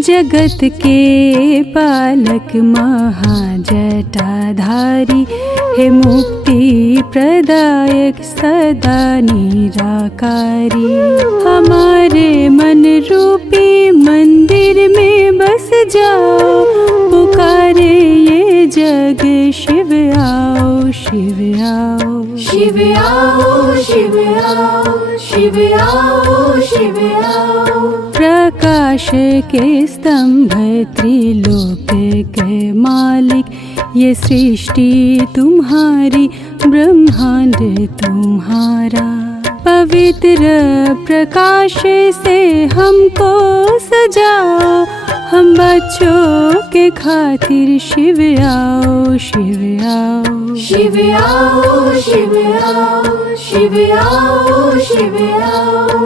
जगत के पालक महाजटाधारी, हे मुक्ति प्रदायक सदा निराकारी। हमारे मन रूपी मंदिर में बस जाओ, पुकारे ये जग शिव आओ, शिव आओ, शिव आओ, शिव आओ, शिव आओ, शिव आओ। प्रकाश के स्तंभ त्रिलोक के मालिक, ये सृष्टि तुम्हारी ब्रह्मांड तुम्हारा। पवित्र प्रकाश से हमको सजाओ, हम बच्चों के खातिर शिव आओ, शिव आओ, शिव आओ, शिव आओ, शिव आओ, शिव आओ।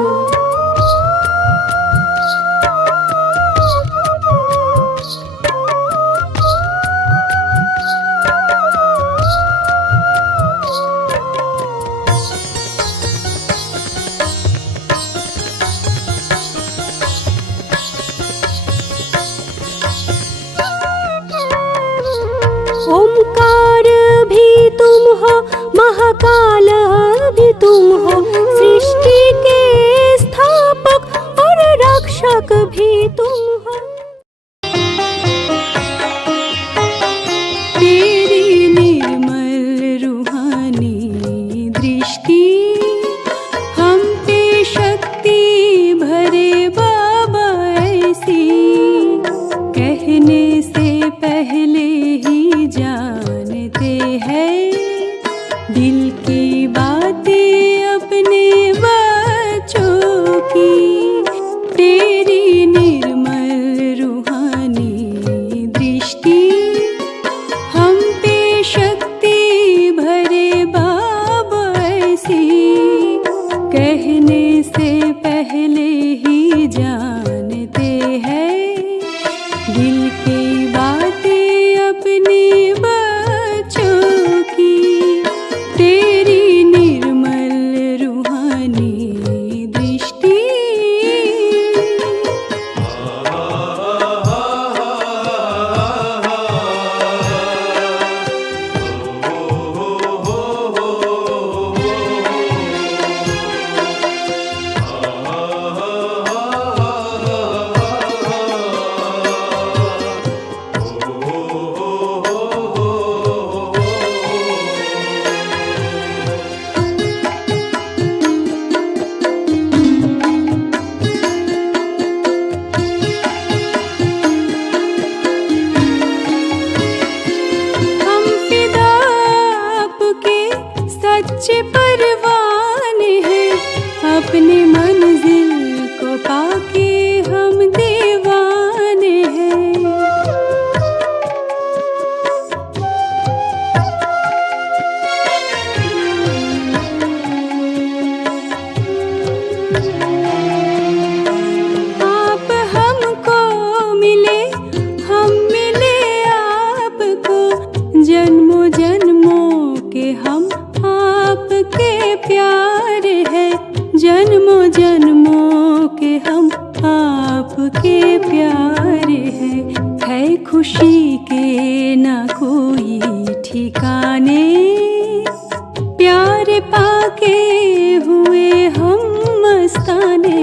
ओमकार भी तुम हो, महाकाल भी तुम हो, सृष्टि के स्थापक और रक्षक भी तुम हो। तेरी निर्मल रूहानी दृष्टि हम पे शक्ति भरे बाबा ऐसी, कहने से पहले ही जानते हैं दिल की बातें अपने बच्चों की। तेरी निर्मल रूहानी दृष्टि हम पे शक्ति भरे बाबा ऐसी, कहने से पहले ही जानते हैं दिल की बातें अपने बच्चों की। तेरी निर्मल रूहानी दृष्टि। सच्चे परवाने हैं, अपने मंजिल को पाके हम दीवाने हैं। आप हमको मिले, हम मिले आपको, जन्मों जन्मों के हम आपके प्यार है, जन्मों जन्मों के हम आपके प्यार है खुशी के ना कोई ठिकाने, प्यार पाके हुए हम मस्ताने।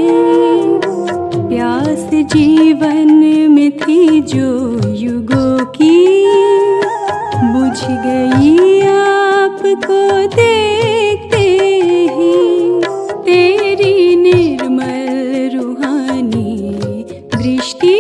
प्यास जीवन में थी जो युगों की, बुझ गई आपको देखते ही। तेरी निर्मल रूहानी दृष्टि।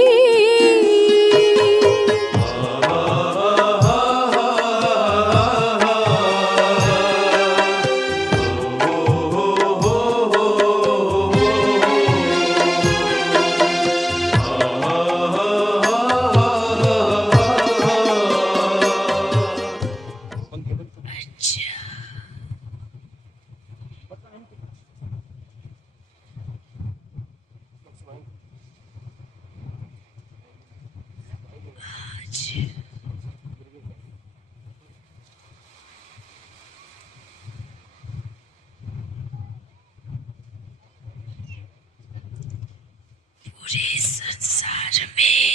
पूरे संसार में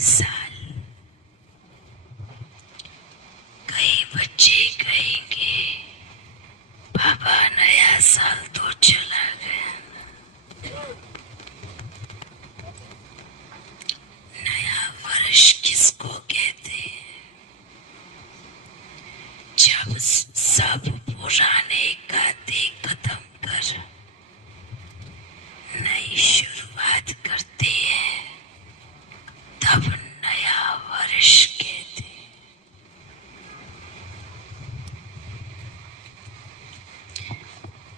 साल। कई बच्चे कहेंगे पापा नया साल तो चला गया। नया वर्ष किसको कहते हैं? जब सब पुराने गाते खत्म कर नई शुरुआत करते हैं, तब नया वर्ष कहते हैं।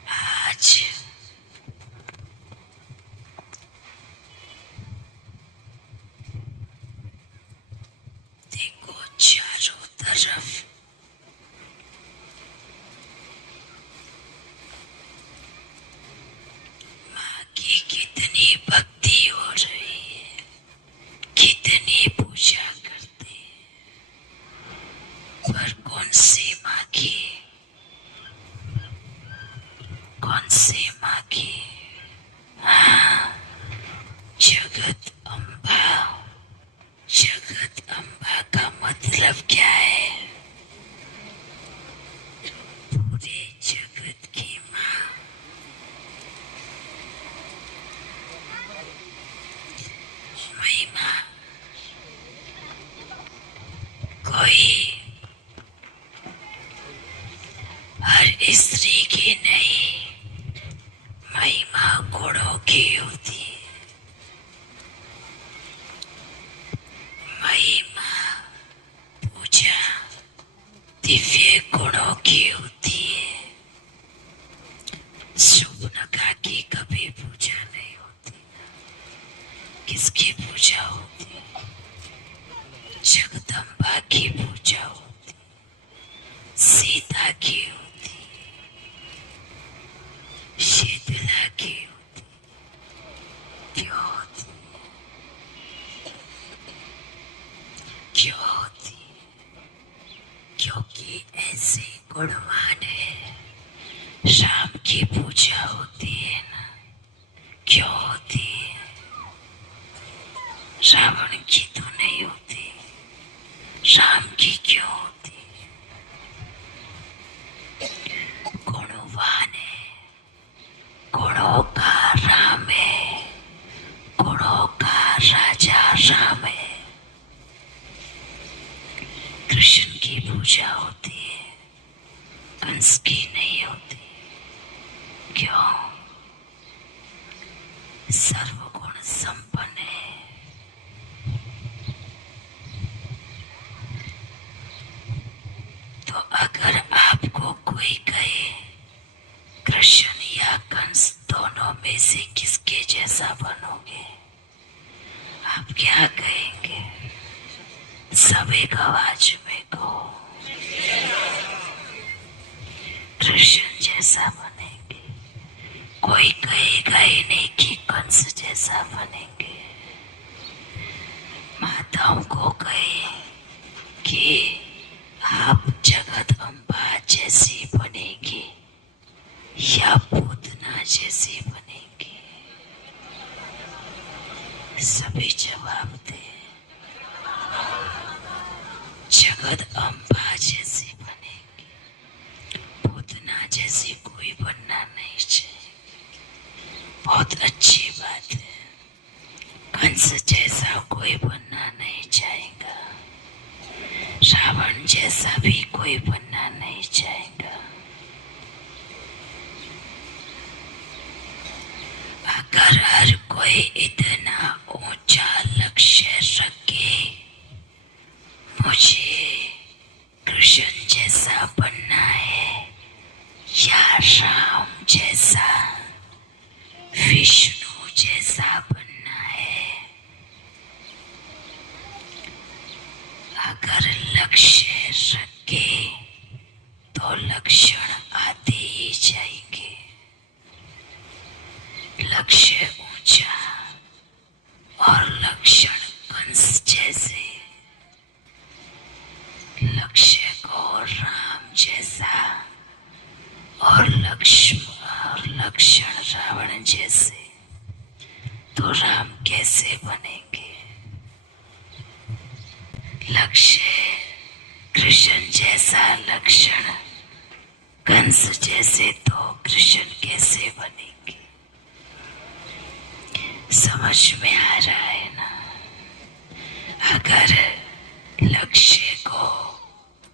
आज देखो चारों तरफ माँ की कितनी भक्ति हो रही है, कितनी पूजा करते हैं, पर कौन सी माँ की? कौन सी माँ की? हाँ, जगत अम्बा। जगत अम्बा का मतलब क्या है? पूरे जगत की माँ। महिमा कोई हर स्त्री की नहीं, महिमा गुणों की होती है। महिमा पूजा दिव्य गुणों की होती है। शुभनका की कभी पूजा नहीं होती। किसकी पूजा होती? जगदम्बा की पूजा होती, सीता की होती, शीतला की होती। क्यों होती? क्यों होती? क्योंकि ऐसे गुणवान है। राम की पूजा होती है ना, क्यों होती है? रावण की तो नहीं होती, राम की क्यों होती? गुणवान है, गुणों का राम है, गुणों का राजा राम है। कृष्ण की पूजा होती है, कंस की नहीं होती। क्यों? सर्वगुण संपन्न है। तो अगर आपको कोई कहे कृष्ण या कंस दोनों में से किसके जैसा बनोगे, आप क्या कहेंगे? सब एक आवाज में कहो, कृष्ण जैसा बनेंगे। कोई कहेगा ही नहीं कि कंस जैसा बनेंगे। माताओं को कहे कि आप जगत अम्बा जैसी बनेगी या पूतना जैसी बनेगी? सभी जवाब दे, जगत अम्बा जैसी बनेगी। पूतना जैसी कोई बनना नहीं चाहिए। बहुत अच्छी बात है। कंस जैसा कोई बनना नहीं चाहेगा, रावण जैसा भी कोई बनना नहीं चाहेगा। अगर हर कोई इतना ऊंचा लक्ष्य रखे, मुझे कृष्ण जैसा बनना है या राम जैसा, विष्णु जैसा बनना है, अगर लक्ष्य रखे तो लक्षण आते ही जाएंगे। लक्ष्य ऊंचा और लक्षण कंस जैसे, लक्ष्य को राम जैसा और लक्षण रावण जैसे, तो राम कैसे बनेंगे? लक्ष्य कृष्ण जैसा लक्षण कंस जैसे तो कृष्ण कैसे बनेंगे? समझ में आ रहा है ना? अगर लक्ष्य को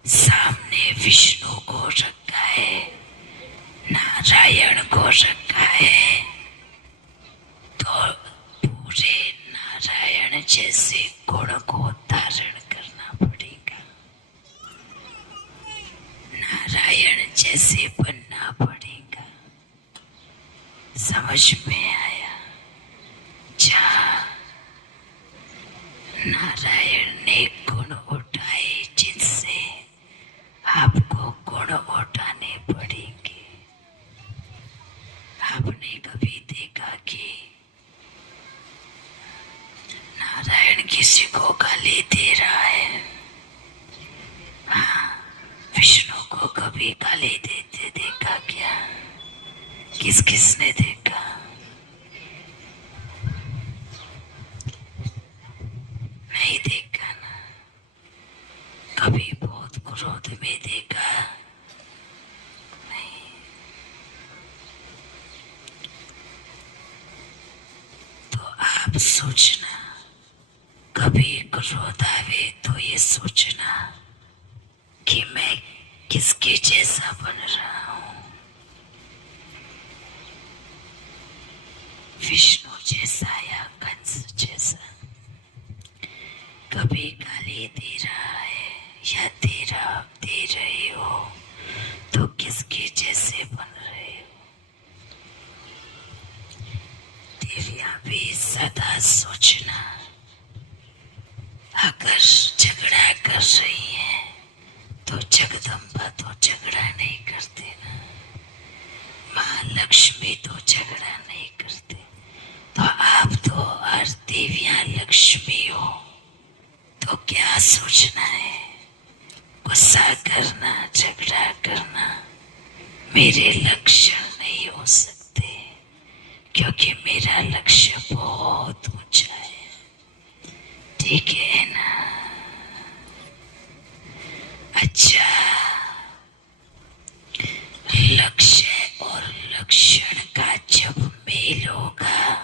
सामने विष्णु को रखा है, नारायण को रखा है, तो पूरे नारायण जैसे गुण को धारण करना पड़ेगा, नारायण जैसे बनना पड़ेगा। समझ में आया? जहाँ नारायण ने गुण उठाए जिनसे आपको गुण उठाने पड़ेंगे। आपने कभी देखा कि नारायण किसी को गाली दे रहा है? हाँ, विष्णु को कभी गाली देते देखा क्या? किस किसने देखा? नहीं देखा ना? कभी बहुत क्रोध में देखा? नहीं। तो आप सोचना, कभी क्रोध आवे तो ये सोचना कि मैं किसके जैसा बन रहा हूं, विष्णु जैसा या कंस जैसा। कभी गाली दे रहा है या दे रहे हो तो किसके जैसे बन रहे हो? देवियां भी सदा सोचना, अगर झगड़ा कर रही है तो जगदम्बा तो झगड़ा नहीं करते ना, महालक्ष्मी तो झगड़ा नहीं करते। तो आप तो और देवियां लक्ष्मी हो, तो क्या सोचना है? गुस्सा करना, झगड़ा करना मेरे लक्ष्य नहीं हो सकते, क्योंकि मेरा लक्ष्य बहुत ऊंचा है। ठीक है ना? अच्छा, लक्ष्य और लक्षण का जब मेल होगा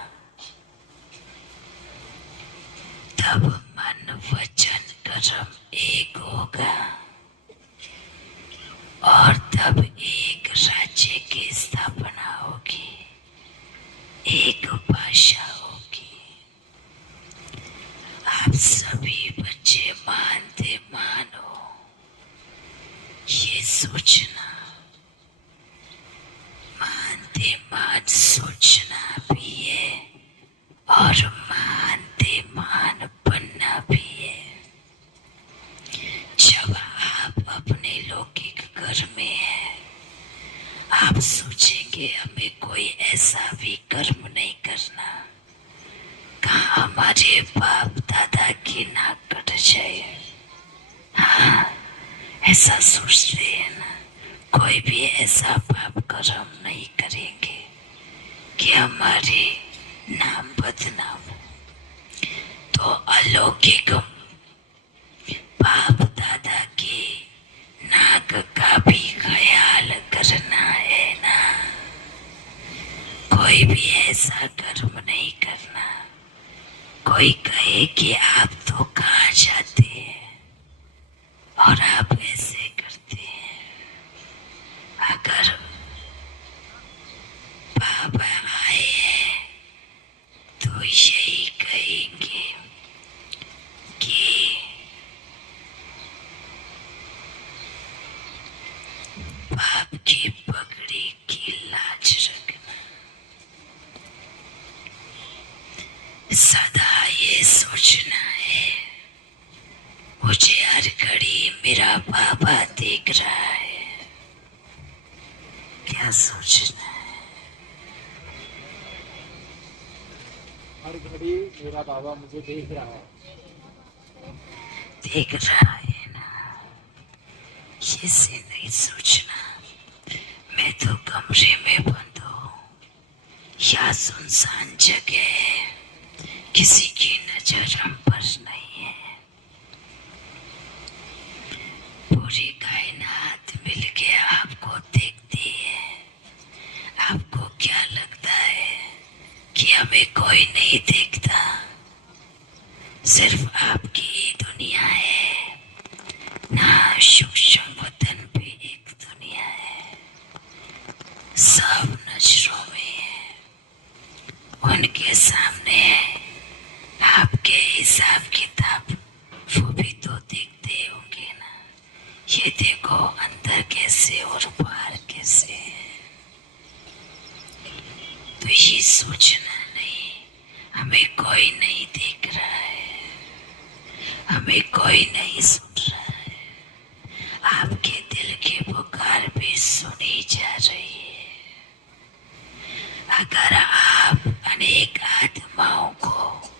तब मन वचन कर्म एक होगा और तब एक राज्य की स्थापना होगी, एक भाषा होगी। आप सभी बच्चे मानते मानो, ये सोचना, मानते मान सोचना भी है और मानते मान बनना भी है। जब आप अपने लौकिक घर में हैं, आप सोचेंगे हमें कोई ऐसा भी कर्म नहीं करना, कहाँ हमारे बाप दादा की नाक कट जाए। हाँ, ऐसा सोचते हैं ना? कोई भी ऐसा पाप कर्म नहीं करेंगे कि हमारे नाम बदनाम हो। तो अलौकिक बाप दादा की नाक का भी ख्याल करना है ना? कोई भी ऐसा कर्म नहीं करना। कोई कहे कि आप तो कहाँ जाते हैं और आप ऐसे करते हैं। अगर बाबा आए हैं तो यही कहेंगे कि बाप की पगड़ी की लाज रखना। सदा ये सोचना है, मुझे हर घड़ी मेरा बाबा देख रहा है। क्या सोचना है? हर घड़ी मेरा बाबा मुझे देख रहा है। देख रहा है ना? ऐसे नहीं सोचना मैं तो कमरे में बंद हूँ या सुनसान जगह है, किसी की नजर हम पर नहीं है। हमें कोई नहीं देखता, सिर्फ आपकी ही दुनिया है। ना सूक्ष्म वतन भी एक दुनिया है, सब नजरों में है। उनके सामने आपके हिसाब किताब वो भी तो देखते होंगे ना। ये देखो अंदर कैसे और बाहर कैसे है। तो ये सोचना नहीं हमें कोई नहीं देख रहा है, हमें कोई नहीं सुन रहा है। आपके दिल की पुकार भी सुनी जा रही है। अगर आप अनेक आत्माओं को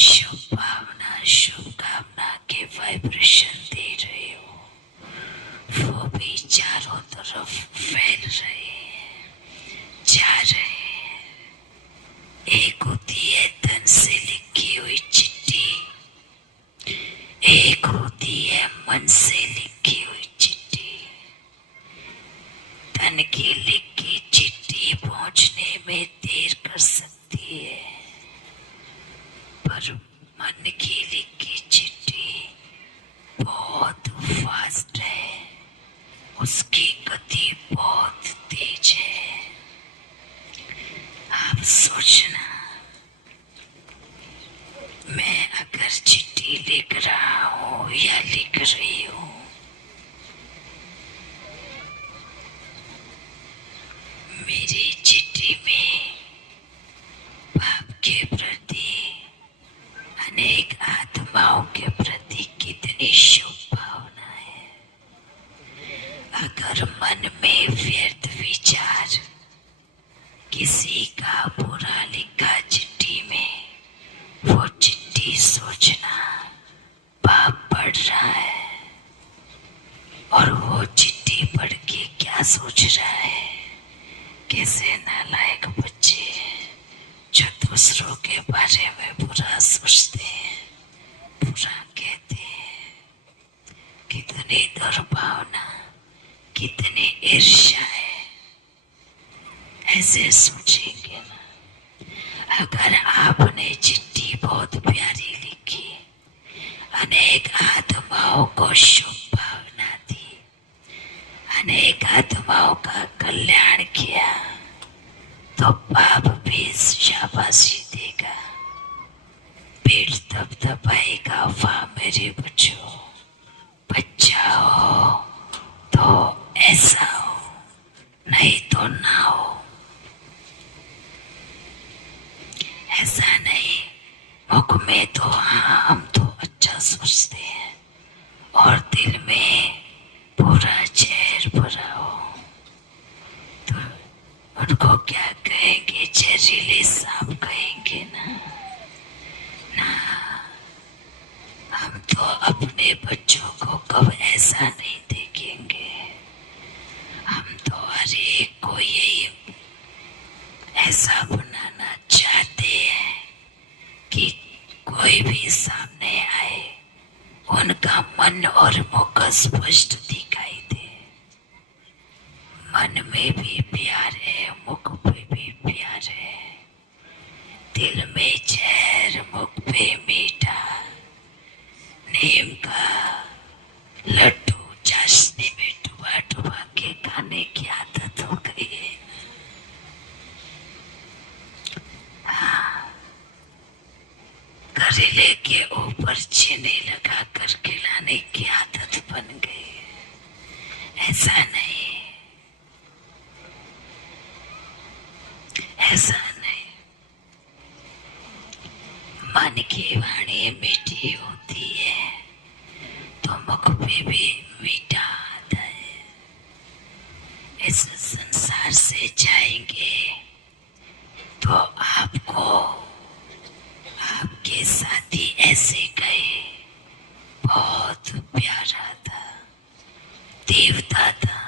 शुभ भावना शुभकामना के वाइब्रेशन दे रहे हो, वो भी चारों तरफ फैल रहे हैं, जा रहे हैं। एक होती है तन से लिखी हुई चिट्ठी, एक होती है मन से लिखी हुई चिट्ठी। तन की लिखी चिट्ठी पहुंचने में देर कर सकती है, पर मन की लिखी चिट्ठी बहुत फास्ट है, उसकी गति बहुत तेज है। आप सोचना, मैं अगर चिट्ठी लिख रहा हूं या लिख रही हूं, मेरी चिट्ठी में बाप के प्रति अनेक आत्माओं के प्रति कितनी शुभ भावना है। अगर मन में व्यर्थ विचार किसी का बुरा लिखा चिट्ठी में, वो चिट्ठी सोचना बाप पढ़ रहा है और वो चिट्ठी पढ़ के क्या सोच रहा है। कैसे नालायक बच्चे जो दूसरों के बारे में बुरा सोचते हैं, बुरा कहते हैं। कितनी दुर्भावना, कितनी ईर्ष्या है। ऐसे सोचेंगे ना। अगर आपने चिट्ठी बहुत प्यारी लिखी, अनेक आत्माओं को शुभ भावना दी, अनेक आत्माओं का कल्याण किया, तो बाप भी शाबाशी देगा, पेट थपथपाएगा। वाह मेरे बच्चों, बच्चा हो तो ऐसा हो, नहीं तो ना हो। ऐसा नहीं, मुख में तो हाँ हम तो अच्छा सोचते हैं और दिल में पूरा जहर भरा हो, तो उनको क्या कहेंगे? जहरीले सांप कहेंगे ना। हम तो अपने बच्चों को कब ऐसा नहीं देखेंगे। हम तो हर एक को यही ऐसा बनाना चाहते हैं कि कोई भी सामने आए, उनका मन और मुख स्पष्ट दिखाई दे। मन में भी प्यार है, मुख पे भी प्यार है। दिल में जहर, मुख पे मीठा। नीम का लड्डू चाशनी में डुबा डुबा के खाने की आदत हो गई है। करेले के ऊपर चीनी लगा कर खिलाने की आदत बन गई है। ऐसा नहीं, ऐसा नहीं। मन की वाणी मीठी होती है तो मुख पे भी मीठा आता है। इस संसार से जाएंगे तो आपको आपके साथी ऐसे गए, बहुत प्यारा था, देवता था,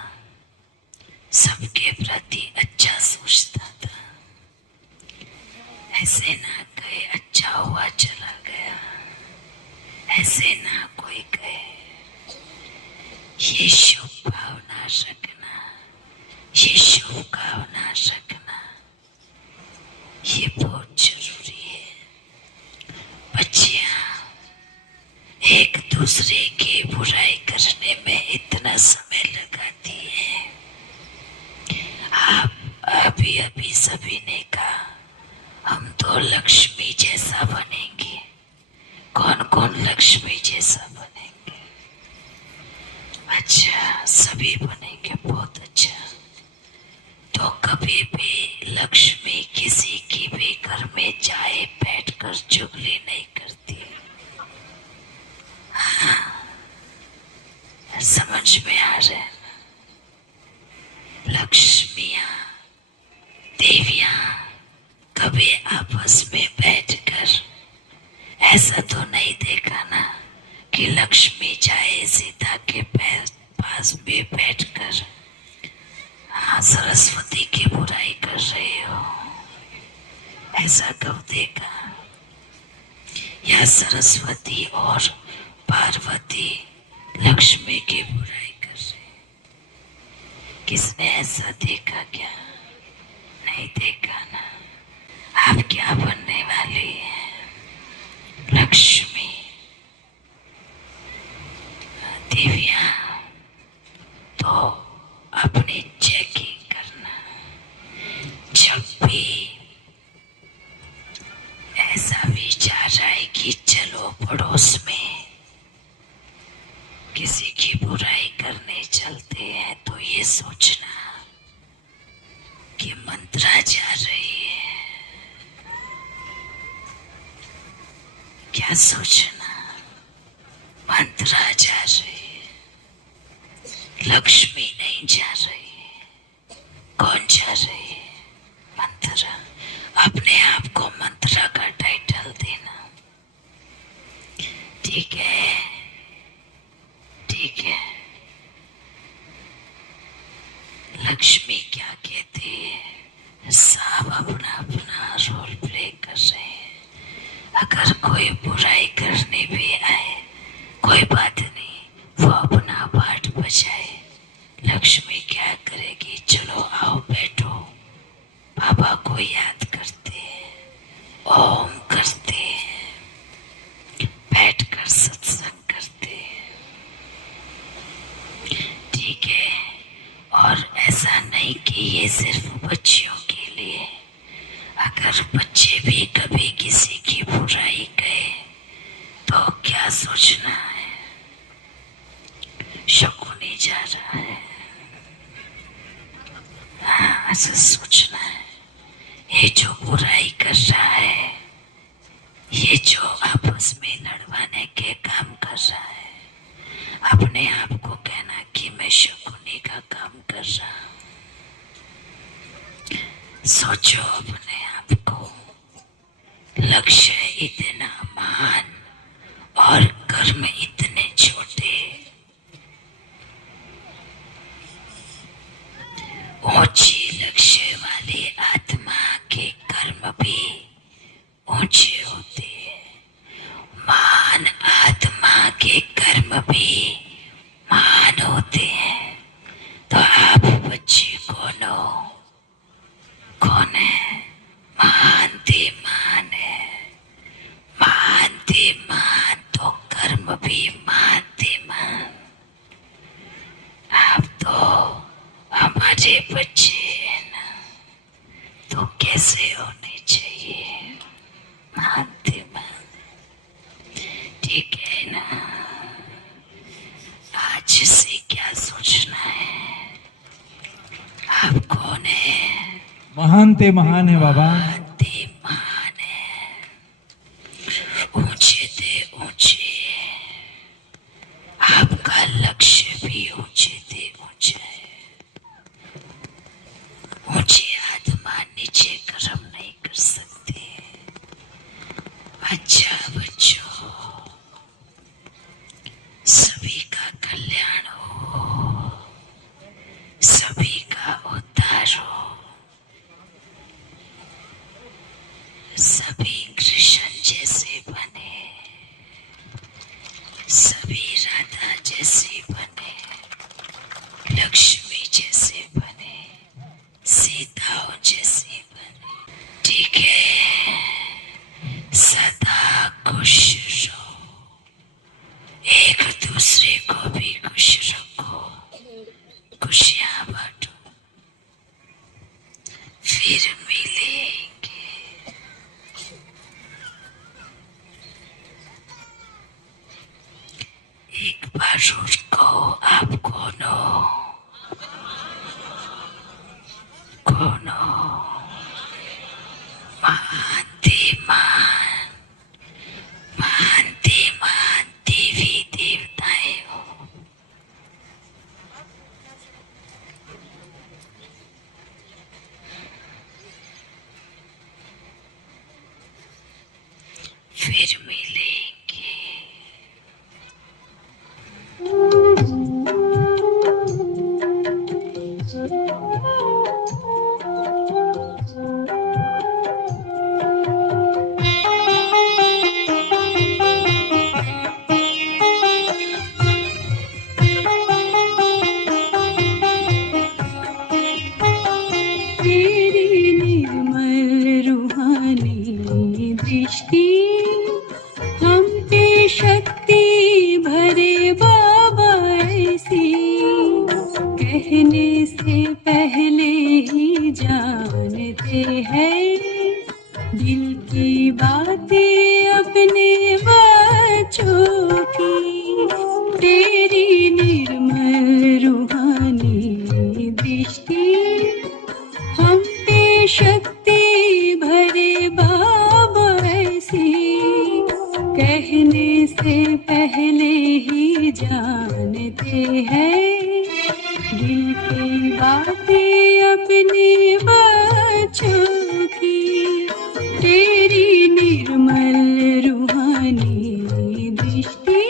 सबके प्रति अच्छा सोचता था। ऐसे ना गए अच्छा हुआ चला गया, ऐसे ना कोई गए। ये शुभ भावना रखना, ये शुभ भावना रखना, ये बहुत जरूरी दूसरे की बुराई करने में इतना समय लगाती है। आप अभी अभी सभी ने कहा हम तो लक्ष्मी जैसा बनेंगे। कौन कौन लक्ष्मी जैसा बनेंगे? अच्छा, सभी बनेंगे, बहुत अच्छा। तो कभी भी लक्ष्मी किसी की भी घर में जाए बैठकर चुगली नहीं करती। हाँ, समझ में आ रहा है ना? लक्ष्मियां, देवियां कभी आपस में बैठकर ऐसा तो नहीं देखा ना कि लक्ष्मी जाए सीता के पास में बैठकर हाँ सरस्वती की बुराई कर रहे हो, ऐसा कब देखा? या सरस्वती और पार्वती लक्ष्मी की बुराई कर रहे? किसने ऐसा देखा क्या? नहीं देखा ना। आप क्या बनने वाली है? लक्ष्मी। देवियां तो अपनी चेकिंग करना। जब भी ऐसा विचार आए कि चलो पड़ोस में किसी की बुराई करने चलते हैं, तो ये सोचना कि मंत्रा जा रही है। क्या सोचना? मंत्रा जा रही है, लक्ष्मी नहीं जा रही है। कौन जा रही है? मंत्रा। अपने आप को मंत्रा का टाइटल देना। ठीक है, ठीक है। लक्ष्मी क्या कहती है? सब अपना अपना रोल प्ले कर रहे हैं। अगर कोई बुराई करने भी आए, कोई बात नहीं, वो अपना पार्ट बजाए। लक्ष्मी क्या करेगी? चलो आओ बैठो, बाबा को याद करते हैं, ओम करते हैं, बैठकर सत्संग करते हैं। ठीक है। और ऐसा नहीं कि ये सिर्फ बच्चियों के लिए। अगर बच्चे भी कभी किसी की बुराई कहे तो क्या सोचना है? शकुनी जा रहा है। हाँ, ऐसा सोचना है। ये जो बुराई कर रहा है, ये जो आपस में लड़वाने के काम कर रहा है, अपने आप को कहना कि मैं शकुनी का काम कर रहा हूं। सोचो अपने आप को। लक्ष्य इतना महान और कर्म इतने छोटे। ऊंची लक्ष्य वाली आत्मा के कर्म भी ऊंचे होते हैं। महान आत्मा के कर्म भी महान होते हैं। तो आप बच्चे कौन हो? कौन है? महान ते महान है। महान ते महान, तो कर्म भी महान ते महान। आप तो हमारे बच्चे हैं ना, तो कैसे होने चाहिए? महान ते महान। ठीक है ना? आज से क्या सोचना है? आप कौन है? महान ते महान है बाबा। महान ते महान है। ऊंचे ते ऊंचे। आपका लक्ष्य भी ऊंचे ते ऊंचा है। ऊंचे आत्मा नीचे कर्म नहीं कर सकते। अच्छा बच्चों, सभी का कल्याण हो, सभी का उद्धार हो, सभी कृष्ण जैसे बने, सभी राधा जैसे बने, लक्ष्मी जैसे बने, सीताओं जैसे बने। ठीक है। सदा बारूद को आप कौन हो? कौन हो? महांती मान, महांती मान देवी देवताएं हो। फिर मिलेंगे। तेरी निर्मल रूहानी दृष्टि हम पे शक्ति भरे बाबा ऐसी, कहने से पहले ही जानते हैं दिल की बातें अपने बच्चों की। तेरी निर्मल रूहानी दृष्टि हम पे शक्ति भरे बाबा ऐसी, कहने से पहले ही जानते हैं दिल की बातें अपने बच्चों की। तेरी निर्मल रूहानी दृष्टि।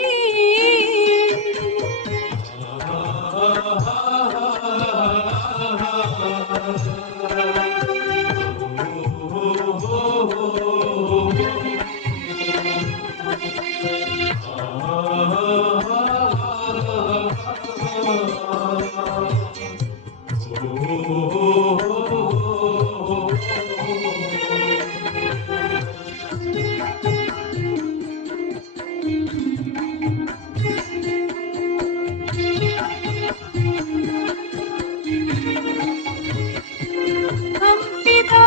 हम पिता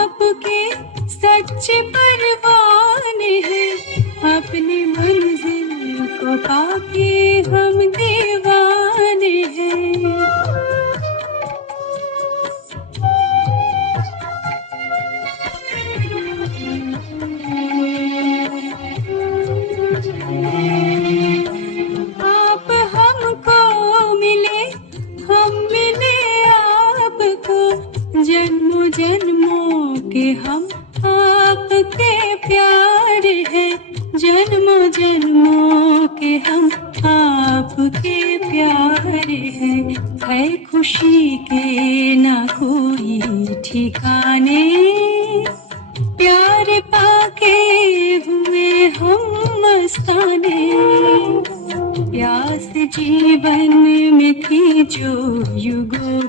आपके सच्चे परवाने हैं, अपनी मंजिल को पाके हम दीवाने हैं। आप हमको मिले, हम मिले आपको, जन्मों जन्मों के हम आपके प्यार हैं। जन्मों जन्मों के हम आपके प्यार हैं। है खुशी के ना कोई ठिकाने, प्यार पाके हुए हम मस्ताने। प्यास जीवन में थी जो युगों